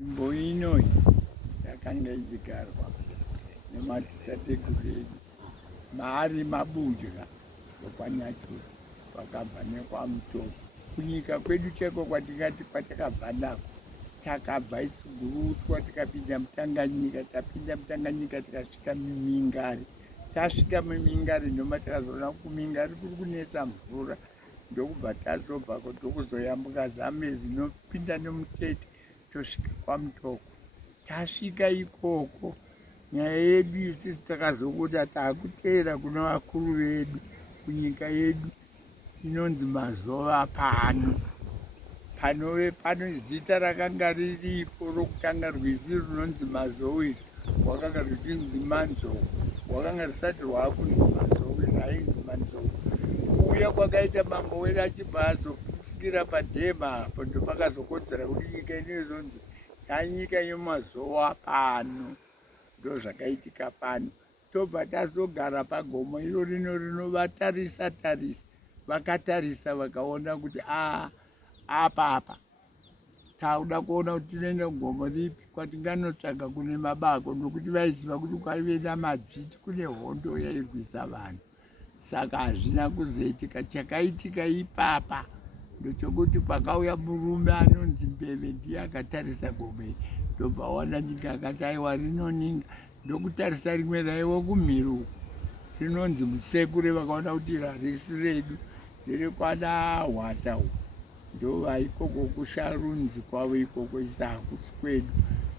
Nzvimbo ino yakanga ichigarwa nemadzitateguru edu maari mabudya okwaNyachuwe vakabva nekwaMutoko. Kunyika kwedu chaiko kwatingati kwatakabva nako, takabva isugurutwa tikapinda muTanganyika, tapinda muTanganyika tikasvika muMingari. Tasvika muMingari ndoma takazoona kuMingari kuri kunetsa mvura, ndokubva tazobvako ndokuzoyambuka Zambezi nopinda nomutete tosvika kwaMutoko. Tasvika ikoko nyaya yedu isisi takazokuta takuteera kuna vakuru vedu kunyika yedu inonzi Mazowe pano zita rakanga riripo rokutanga rwizi runonzi Mazowe rwakanga ruchinzi Manzowe, rwakanga risati rwakunzi Mazowe rwainzi Manzowe. Kuuya kwakaita mambo wedu achibva azopfutikira paDhema apo ndopakazokodzera kuti nyika inozonzi yanyika yeMazowe pano. Ndozvakaitika pano, tobva tazogara pagomo iro rinovatarisa vakatarisa vakaona kuti apa tauda kuona kuti tinoenda kugomo ripi kwatinganotsvaga kune mabako, nokuti vaiziva kuti kwaive namadzviti kune hondo yairwisa vanhu. Saka hazvina kuzoitika. Chakaitika ipapa ndochokuti kwakauya murume anonzi Mbeve, ndiye akatarisa gomo iri, ndobva waona nyika akati aiwa rinoninga. Ndokutarisa rimwe raiwa kumhiri rinonzi Musekure, vakaona kuti harisi redu, rerekwana Hwata, ndova ikoko kusharunzi kwavo ikoko isa hakusi kwedu.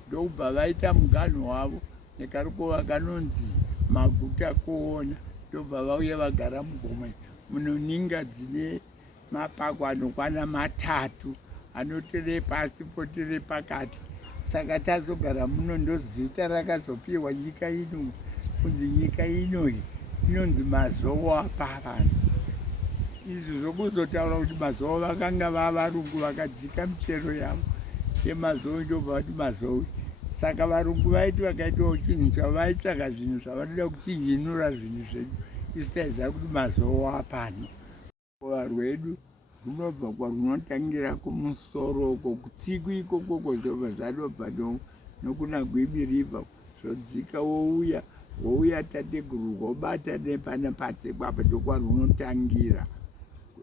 Ndokubva vaita muganho wavo nekarukova kanonzi Maguta kuona, ndobva vauya vagara mugomo munoninga dzine mapako anokwana 3 anotere pasi potere pakati. Saka tazogara muno ndozita rakazopiwa nyika ino kunzi nyika ino inonzi Mazowe pavanhu. Izvi zvokuzotaura kuti Mazowe vakanga vavarungu vakadzika michero yavo yeMazowe ndobva vati Mazowe. Saka varungu vaiti vakaitawo chinhu chavaitsvaga zvinhu zvavanoda kuchinjinura zvinhu zvedu, isi taiziva kuti Mazowe pano. Rukova rwedu runobva kwarunotangira kumusoro uko kutsiku ikokoko, zvobva zvadobva nokuna Gwibi River zvodzika wouya tateguru wobata nepana patsekwa apa ndokwarunotangira.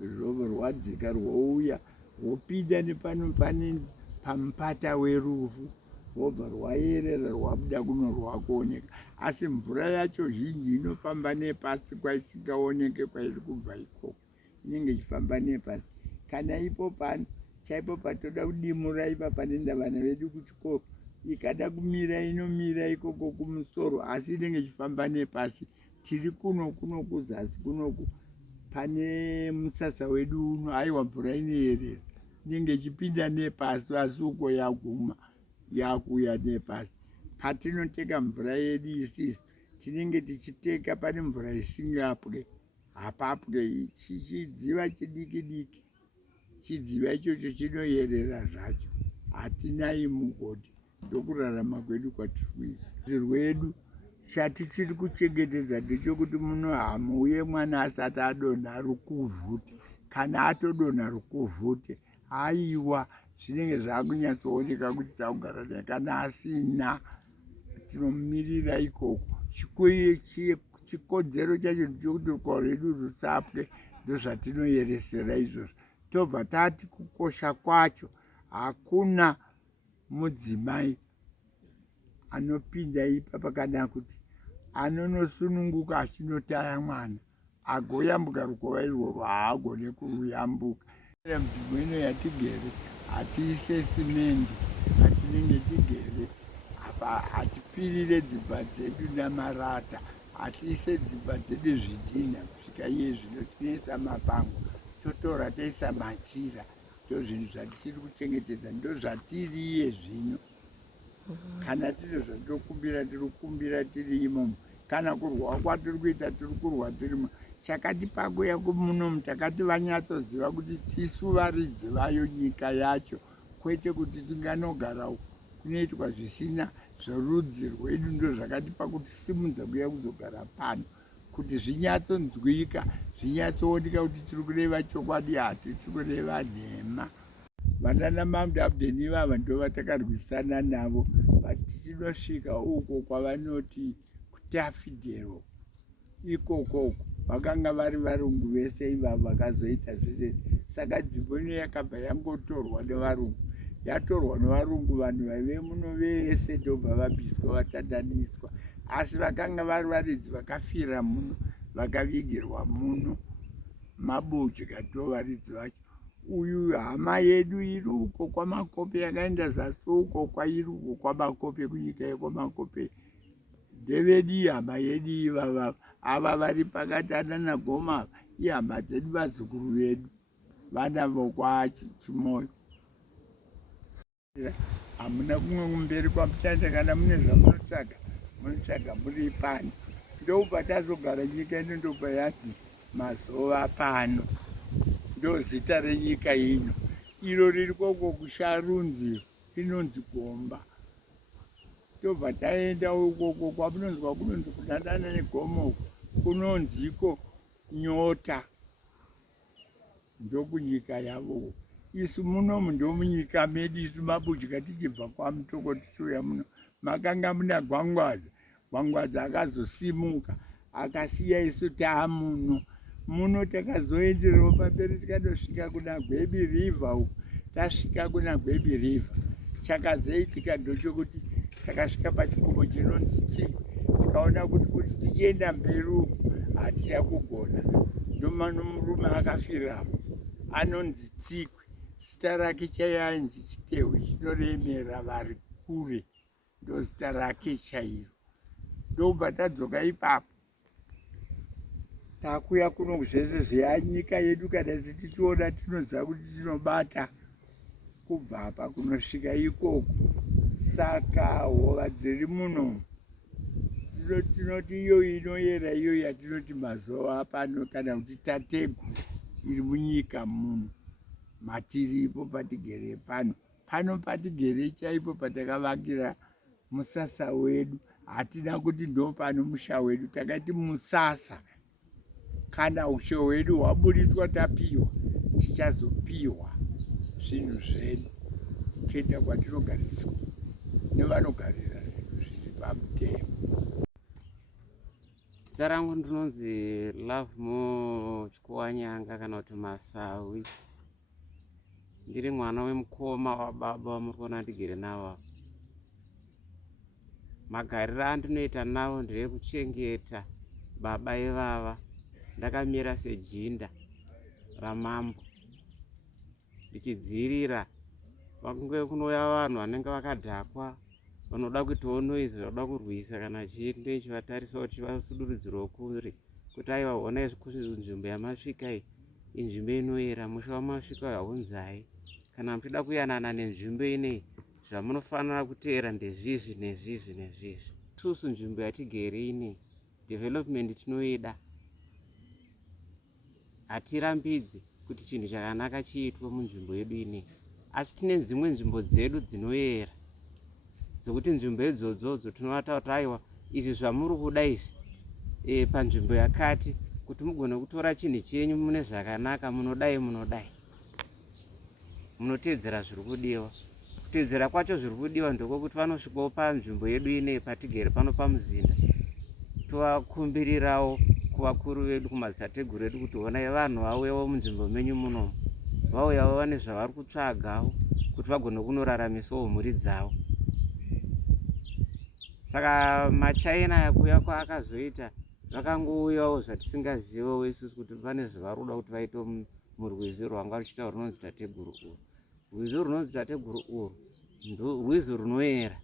Zvobva rwadzika rwouya wopinda nepano panenzi pamupata werufu, wobva rwayerera rwabuda kuno rwakuoneka. Asi mvura yacho zhinji inofamba nepasi kwaisingaoneke kwairi kubva ikoko, inenge ichifamba nepasi. Kana ipo pano chaipo patoda kudimura ipa panoenda vana vedu kuchikoro, ikada kumira inomira ikoko kumusoro, asi inenge ichifamba nepasi. Tiri kuno kuzasi kunoku pane musasa wedu uno, aiwa mvura inoyerera inenge ichipinda nepasi, asi uko yaguma yakuuya nepasi. Patinoteka mvura yedu isisi tinenge tichiteka pane mvura isingapwe, hapapwe chidziva chidiki diki. Chidziva ichocho chinoyerera zvacho, hatinayi mugodhi. Ndokurarama kwedu kwatiri kuita. Rwedu chatichiri kuchengetedza ndechokuti muno hamuuye mwana asati adonha rukuvhute. Kana atodonha rukuvhute, aiwa zvinenge zvakunyatsooneka kuti takugara naye. Kana asina, tinomirira ikoko. Chikodzero chacho ndechokuti rukova rwedu rusapwe, ndozvatinoyeresera izvozvo. Tobva tati kukosha kwacho, hakuna mudzimai anopinda ipapa kana kuti anonosununguka achinotaya mwana agoyambuka rukova irworwo, haagone kuruyambuka. Nzvimbo ino yatigere hatiise simendi, hatinenge tigere hatipfirire dzimba dzedu namarata, hatiise dzimba dzedu zvidhina kusvika iye zvino tinoisa mapango, totora toisa machira. Ndozvinhu zvatichiri kuchengetedza, ndozvatiri iye zvino. Kana tiri zvatinokumbira tirikumbira tiri imomo, kana kurwa kwatiri kuita tiri kurwa tirimo. Chakatipa kuya kumunomu takati vanyatsoziva kuti tisu varidzi vayo nyika yacho, kwete kuti tinganogara kunoitwa zvisina zvorudzi rwedu. Ndozvakatipa kuti simudza kuya kuzogara pano, kuti zvinyatsonzwika, zvinyatsooneka kuti tiri kureva chokwadi, hatisi kureva nhema. vanana Mamdi Abdeni vava ndo vatakarwisana navo tichinosvika uko kwavanoti kutafidhero. Ikoko vakanga vari varungu vese ivavo vakazoita zvese. Saka nzvimbo ino yakabva yangotorwa nevarungu. Yatorwa nevarungu, vanhu vaive muno vese ndobva vabviswa vatandaniswa. Asi vakanga vari varidzi vakafira muno vakavigirwa muno mabutya ndo varidzi vacho. Uyu hama yedu iri uko kwamakope yakaenda zasi uko kwairi uko kwamakope kunyika yekwamakope. Ndevedi hama yedu ivava ava vari pakati anana Goma ihama dzedu vazukuru vedu vana vokwachimoyo. Hamuna kumwe kumberi kwamuchaenda kana mune zvamunotsvaga munotsvaga muri pano. Ndobva tazogara nyika ino ndobva yati Mazowe pano. Ndo zita renyika ino. Iro riri koko kusharunzi inonzi Gomba. Ndobva taenda ukoko kwamunonzwa kunonzi kudanana negomo kunonziko Nyota. Ndokunyika yavo. Isu munomu ndo munyika medu isu mabutya tichibva kwaMutoko tichiuya muno makanga muna Gwangwadza. Gwangwadza akazosimuka akasiya isu taamuno. Muno takazoenderero pamberi tikandosvika kuna Gwebi River uko. Tasvika kuna Gwebi River. Chakazoitika ndochokuti takasvika pachikomo chinonzi Tsika. Tikaona kuti tichienda mberi uko hatichakugona. Ndomano murume akafiramo anonzi Tsika. Zita rake chainzi Chitewe chinoremera vari kure. Ndo zita rake chairo. Ndobva tadzoka ipapo takuya kuno zvese zveyanyika yedu kana tichiona tinoziva kuti tinobata kubva apa kunosvika ikoko. Saka hova dziri muno tinoti iyo inoyera iyo yatinoti Mazowe pano kana kuti tategwa iri munyika muno matiripo patigere pano. Pano patigere chaipo patakavakira musasa wedu. Hatina kuti ndo pano musha wedu, takati musasa. Kana ushe hwedu hwaburiswa tapiwa tichazopiwa zvinhu zvedu kuenda kwatinogariswa nevanogarira zvinhu zviri pamutemo. Zita rangu ndinonzi Love Chikwanyanga kana kuti Masawi. Ndiri mwana wemukoma wababa wamuri kuona ndigere navo. Magariro andinoita navo nderekuchengeta baba ivava. Ndakamira sejinda ramambo ndichidzirira vakunge kunouya vanhu vanenge vakadhakwa vanoda kuitawo noizi vanoda kurwisa kana chiinde chivatarisa kuti vasudurudzirwa kure kuti aiwa honai nzvimbo yamasvika iyi inzvimbo inoyera musha wamasvika haunzai kana muchida kuyanana nenzvimbo ineyi zvamunofanira kuteera ndezvizvi nezvizvi nezvizvi. Isusu nzvimbo yatigere ineyi development tinoida. Hatirambidzi kuti chinhu chakanaka chiitwe munzvimbo yedu ineyi, asi tine dzimwe nzvimbo dzedu dzinoyera dzokuti nzvimbo idzodzo tinovata kuti aiwa izvi zvamuri kuda izvi panzvimbo yakati kuti mugone kutora chinhu chenyu mune zvakanaka munodai munotedzera zviri kudiwa. Kutedzera kwacho zviri kudiwa ndokokuti vanosvikawo panzvimbo yedu ineyi patigere pano paMuzinda tovakumbirirawo kuvakuru vedu kumadzitateguru edu kuti honai vanhu vauyawo munzvimbo menyu munomu vauyawo vane zvavari kutsvagawo kuti vagone kunoraramisawo mhuri dzavo. Saka machaina yakuya kwaakazoita vakangouyawo zvatisingazivawo isusu kuti pane zvavari kuda kuti vaite murwizi rwanga ruchiita runonzi tateguru urwu. Rwizi runonzi tateguru urwu rwizi runoyera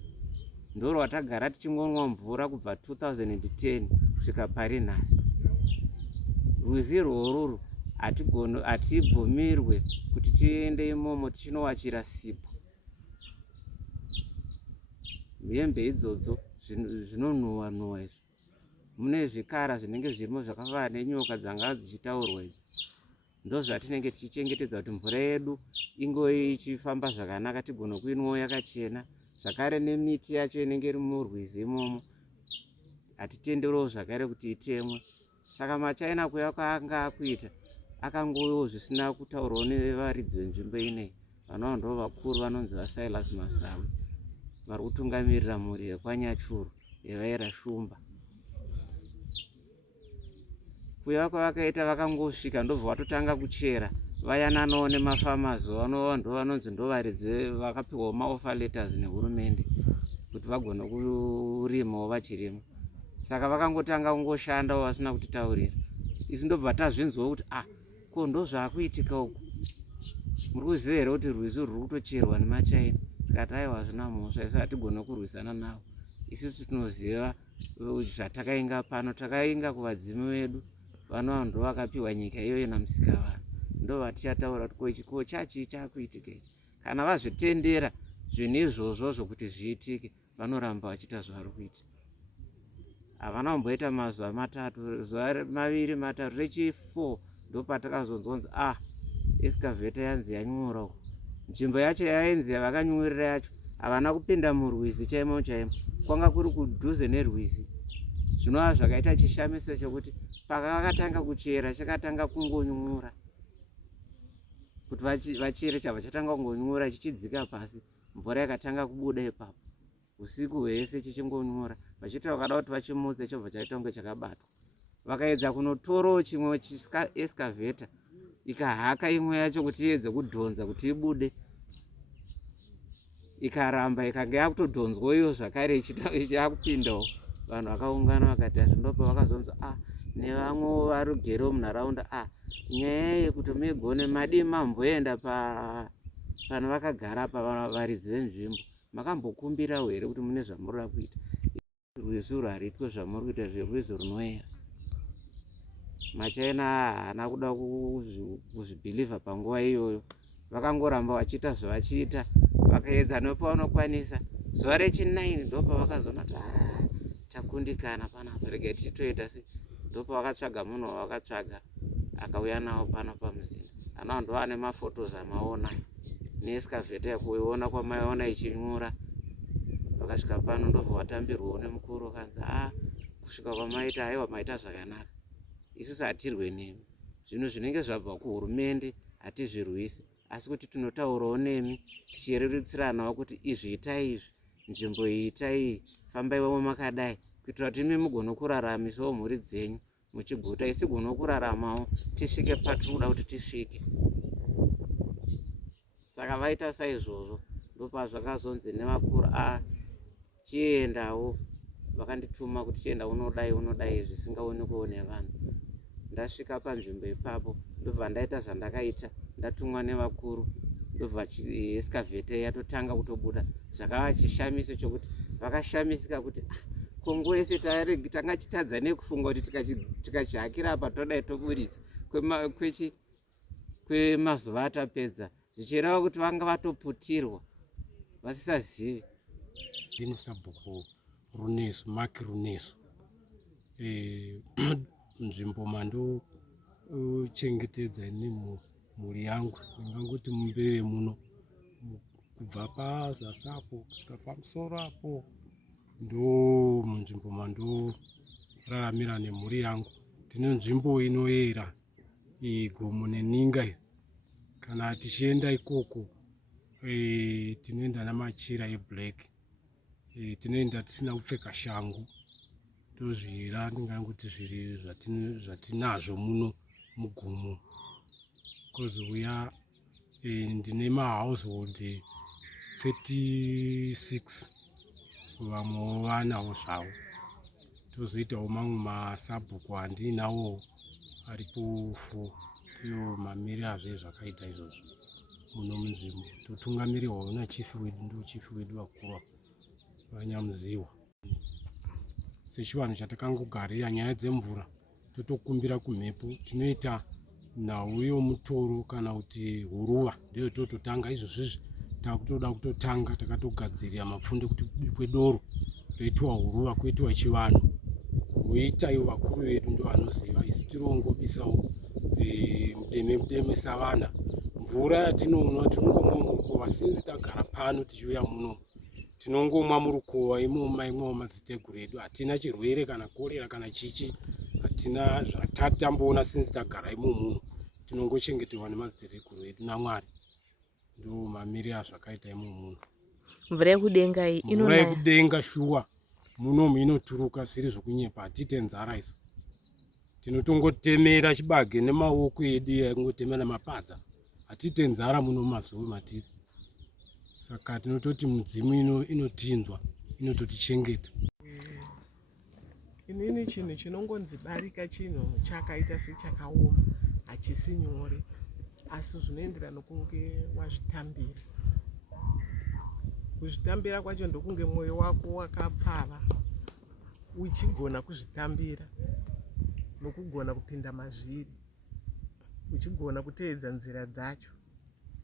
ndorwatagara tichingonwa mvura kubva 2010 kusvika pari nhasi. Rwizi rworuru hatibvumirwe kuti tiende imomo tichinowachira sipo. Hembe idzodzo zvinonhuhwa izvi mune zvikara zvinenge zvirimo zvakafanana nenyoka dzanga dzichitaurwa idzi. Ndozvatinenge tichichengetedza kuti mvura yedu ingove ichifamba zvakanaka tigone kuinwawo yakachena. Zvakare nemiti yacho inenge iri murwizi imomo hatitenderowo zvakare kuti itemwe. Saka machaina kuya kwaanga akuita akangovewo zvisina kutaurwawo nevaridzi venzvimbo ineyi. vanova ndo vakuru vanonzi vaSylas Masawi vari kutungamirira mhuri yekwaNyachuwe yevaira shumba. Kuuya kwavakaita vakangosvika ndobva vatotanga kuchera vayananawo nemafamazo ndo vanonzi ndo varidzi vakapiwawo maofa letters nehurumende kuti vagone kurimawo vachirimo. Saka vakangotanga kungoshandawo vasina kutitaurira. Isi ndobva tazvinzwawo kuti ko ndo zvaakuitika uku. Muri kuziva here kuti rwizi rwuri kutocherwa nemachaina? Tikati aiwa hazvina mhosva, isi hatigone kurwisana navo. Isusu tinoziva zvatakainga pano, takainga kuvadzimi vedu vanova ndo vakapiwa nyika iyoyo namusikavanhu. Ndo vatichataura kuti ko chachii chaakuitika ichi. Kana vazvitendera zvinhu izvozvo zvokuti zviitike, vanoramba vachiita zvavari kuita. Havana kumboita mazuva matatu, zuva maviri matatu, rechi4 ndo patakazonzonzi excavator yanzi yanyura uko. Nzvimbo yacho yainzi yavakanyurira yacho havana kupinda murwizi chaimo chaimo, kwanga kuri kudhuze nerwizi. Zvinova zvakaita chishamiso chokuti pakavakatanga kuchera chakatanga kungonyura, kuti vachere chabva chatanga kungonyura chichidzika pasi, mvura yakatanga kubuda ipapo usiku hwese chichingonyura. Vachita vakada kuti vachimutse chobva chaita kunge chakabatwa. Vakaedza kunotorawo chimwe excavator ikahaka imwe yacho kuti iedze kudhonza kuti ibude, ikaramba ikanga yakutodhonzwa iyo zvakare ichakupindawo. Vanhu vakaungana vakati ndopa vakazonzi nevamwe varigere munharaunda nyaya yekuti migone madii mamboenda pano vakagara pa varidzi venzvimbo, makambokumbirawo here kuti mune zvamurida kuita? Rwizi rwariitwe zvamuri kuita zverwizi runoera. Machaina haana kuda kuzvibhilivha panguva iyoyo, vakangoramba vachiita zvavachiita, vakaedza nepavanokwanisa. Zuva rechi9 ndopa vakazona kuti takundikana panapa, regai tichitoita sei. Ndopa vakatsvaga munhu wavakatsvaga akauya nawo pano pamuzinda. Anawo ndo ane mafotos amaona neescavator yekuiona kwamaiona ichinyura. Vakasvika pano ndobva vatambirwawo nemukuru akanzi kusvika kwamaita aiwa maita zvakanaka. Isusu hatirwe nemi, zvinhu zvinenge zvabva kuhurumende hatizvirwisi, asi kuti tinotaurawo nemi tichirerutsiranawo kuti izvi itai izvi, nzvimbo iyi itai iyi, fambaiwo makadai, kuitira kuti imi mugone kuraramisawo mhuri dzenyu muchiguta, isi gone kuraramawo tisvike patiri kuda kuti tisvike. Saka vaita saizvozvo ndopazvakazonzi nevakuru chiendawo, vakandituma kuti chienda unodai zvisingaonekwewo nevanhu. Ndasvika panzvimbo ipapo ndobva ndaita zvandakaita, ndatumwa nevakuru, ndobva excavator yatotanga kutobuda. Zvakava chishamiso chokuti vakashamisika kuti kongo yese tanga chitadza nekufunga kuti tikachihakira apa todai toburitsa kwemazuva atapedza, zvichireva kuti vanga vatoputirwa vasisazivi. Ndini sabhuku runesu makirunesu nzvimbo mando chengetedza ini mhuri yangu, ndingangoti mumbeve muno, kubva pazasi apo kusvika pamusoro apo ndo munzvimbo mando raramira nemhuri yangu. Tine nzvimbo inoyera gomo neninga. Kana tichienda ikoko tinoenda namachira eblack, tinoenda tisina kupfeka shangu. Tozvira ndingangoti zviri zvatinazvo muno mugomo. Kozouya ndine mahousehold 36, vamwewo vanawo zvavo. Tozoitawo mamwe masabhuku andinawo aripo 4. Tiwo mamirazve zvakaita izvozvo muno munzvimbo. Totungamirirwawo nachifi wedu, ndo chifi wedu vakuru vanyamuziwa. Sechivanhu chatakangogarira nyaya dzemvura, totokumbira kumhepo, tinoita nhau yomutoro kana kuti huruva ndiyo tototanga. Izvozvizvi takutoda kutotanga, takatogadzirira mapfunde kuti kubikwe doro roitwa huruva, kuitwa chivanhu. Woita ivo vakuru vedu ndo vanoziva, isu tirongobisawo mudeme savana. Mvura yatinoona tinongomwa murukova, sinzi tagara pano tichiuya muno tinongomwa murukova imomo madzitegu redu. Hatina chirwere kana korera kana chichi, hatina zvatatamboona sinzi tagara imomo. Tinongochengeterwa nemadzitegu redu naMwari. ndo mamiriro azvakaita imwe munhu. Mvura yekudenga iyi Mvura inonaya. yekudenga shuwa munomu inoturuka zviri zvokunyepa, hatite nzara isu. Tinotongotemera chibage nemaoko edu yakungotemera mapadza, hatite nzara muno muMazowe matiri. Saka tinototi mudzimu inotinzwa, inototichengeta. Inini chinhu chinongonzi barika chinhu chakaita sechakaoma, hachisi nyore, asi zvinoenderana nokunge wazvitambira. Kuzvitambira kwacho ndokunge mwoyo wako wakapfava uchigona kuzvitambira nokugona kupinda mazviri, uchigona kuteedza nzira dzacho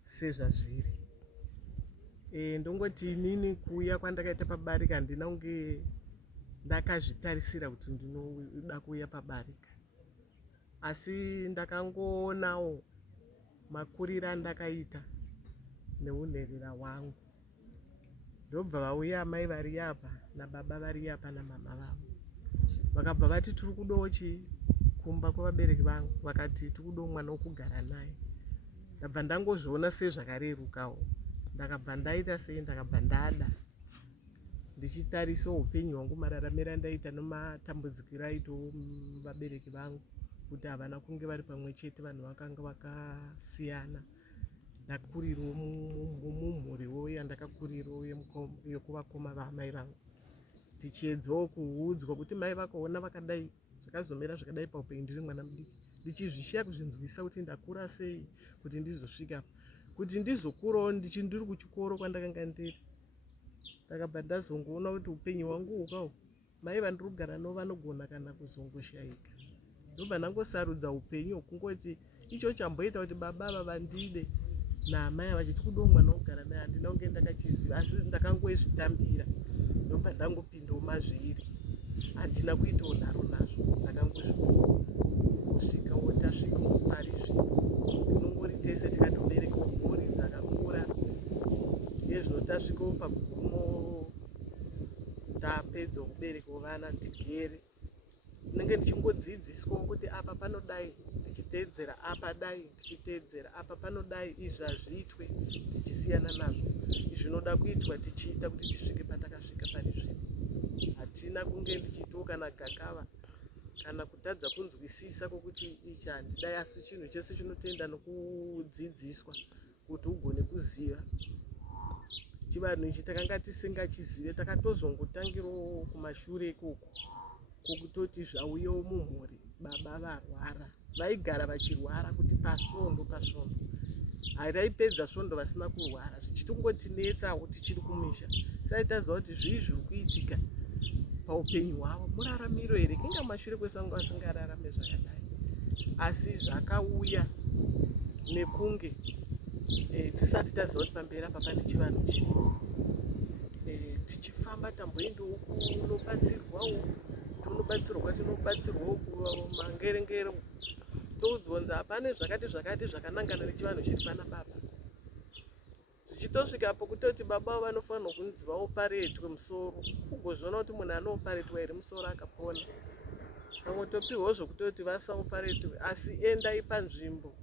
sezvazviri. Ndongoti inini kuuya kwandakaita pabarika handina kunge ndakazvitarisira kuti ndinoda kuuya pabarika, asi ndakangoonawo makuriro andakaita neunherera hwangu. Ndobva vauya amai vari apa nababa vari apa namama vavo, vakabva vati tiri kudawo kumba kwavabereki vangu, vakati tiri kudawo mwana wokugara naye. Ndabva ndangozviona sezvakarerukawo, ndakabva ndaita sei, ndakabva ndada ndichitarisa upenyu hwangu, mararamiro andaita nematambudzikiro aitawo vabereki vangu, kuti havana kunge vari pamwe chete, vanhu vakanga vakasiyana. Ndakurirawo mumhuriwo yandakakurirawo yekuvakoma vaamai vangu, tichiedzawo kuudzwa kuti mai vakaona vakadai, zvakazomera zvakadai paupenyu ndiri mwana mudiki, ndichizvishiya kuzvinzwisa kuti ndakura sei kuti ndizosvika kuti ndizokurawo ndiri kuchikoro kwandakanga ndiri. Ndakabva ndazongoona kuti upenyu hwangu hwakawo mai vandiri kugara navo vanogona kana kuzongoshayika. Ndobva ndangosarudza upenyu hwekungoti icho chamboita kuti baba ava vandide naamai ava chiti kudawo mwana wokugara naye, handina kunge ndakachiziva, asi ndakangozvitambira. Ndobva ndangopindawo mazviri, handina kuitawo nharo nazvo, ndakangozvipinda kusvikawo tasvikawo parizvi tinongori tese tikatoberekawo mhuri dzakakura. Nezvino tasvikawo pagumo tapedza kuberekawo vana tigere, ndinenge ndichingodzidziswawo kuti apa panodai tichiteedzera, apa dai tichiteedzera, apa panodai izvi hazviitwe tichisiyana nazvo, izvi zvinoda kuitwa tichiita kuti tisvike patakasvika pari zvino. Hatina kunge ndichiitawo kana gakava kana kutadza kunzwisisa kwokuti ichi handidai, asi chinhu chese chinotoenda nokudzidziswa kuti ugone kuziva. Chivanhu ichi takanga tisingachizive, takatozongotangirawo kumashure ikoko kwokutoti zvauyawo mumhuri, baba varwara, vaigara vachirwara kuti pasvondo haraipedza svondo vasina kurwara, zvichitongotinetsawo tichiri kumisha. Sai taziva kuti zvii zviri kuitika paupenyu hwavo, muraramiro here, kinga mashure kwese vanga vasingararame zvakadai, asi zvakauya nekunge tisati taziva kuti pamberi apa pane chivanhu chirimo. Tichifamba tamboendawo kunobatsirwawo, tinobatsirwawo kumangerengero, toudzwa pane zvakati zvakanangana nechivanhu chiri pana baba. Zvichitosvikapo kutoti baba vanofanirwa kunzi vaoparetwe musoro, kugozviona kuti munhu anoparetwa here musoro akapona. Pamwe topihwawo zvokutoti vasaoparetwe, asi endai panzvimbo